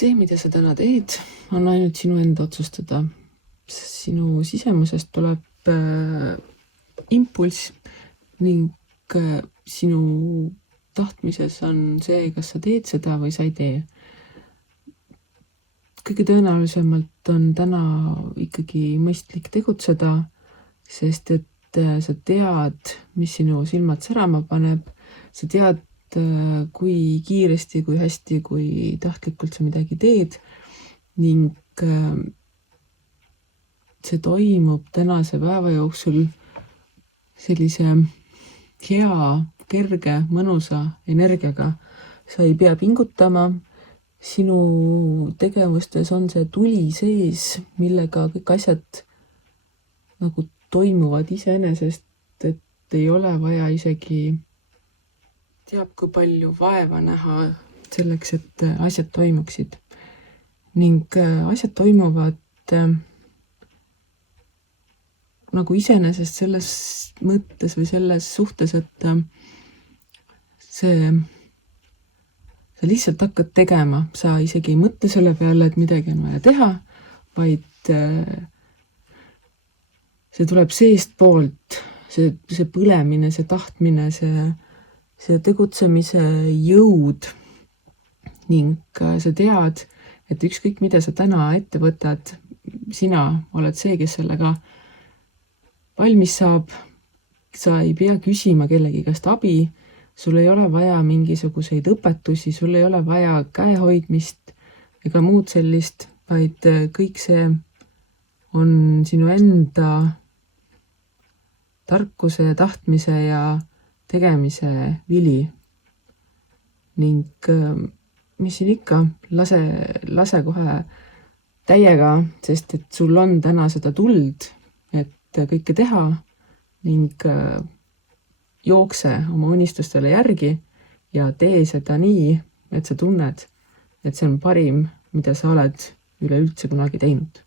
See, mida sa täna teed, on ainult sinu enda otsustada. Sinu sisemusest tuleb impulss ning sinu tahtmises on see, kas sa teed seda või sa ei tee. Kõige tõenäolisemalt on täna ikkagi mõistlik tegutseda, sest et sa tead, mis sinu silmad särama paneb, sa tead, kui kiiresti, kui hästi, kui tahtlikult sa midagi teed ning see toimub tänase päeva jooksul sellise hea, kerge, mõnusa energiaga. Sa ei pea pingutama, sinu tegevustes on see tuli sees, millega kõik asjad nagu toimuvad iseenesest, et ei ole vaja isegi teab, kui palju vaeva näha selleks, et asjad toimuksid. Ning asjad toimuvad nagu iseenesest selles mõttes või selles suhtes, et sa lihtsalt hakkad tegema. Sa isegi ei mõtle selle peale, et midagi on vaja teha, vaid see tuleb seest poolt, see põlemine, see tahtmine, see tegutsemise jõud ning sa tead, et ükskõik mida sa täna ette võtad, sina oled see, kes sellega valmis saab. Sa ei pea küsima kellegi käest abi, sul ei ole vaja mingisuguseid õpetusi, sul ei ole vaja käehoidmist ega muud sellist, vaid kõik see on sinu enda tarkuse, tahtmise ja tegemise vili. Ning mis siin ikka, lase kohe täiega, sest et sul on täna seda tuld, et kõike teha ning jookse oma unistustele järgi ja tee seda nii, et sa tunned, et see on parim, mida sa oled üleüldse kunagi teinud.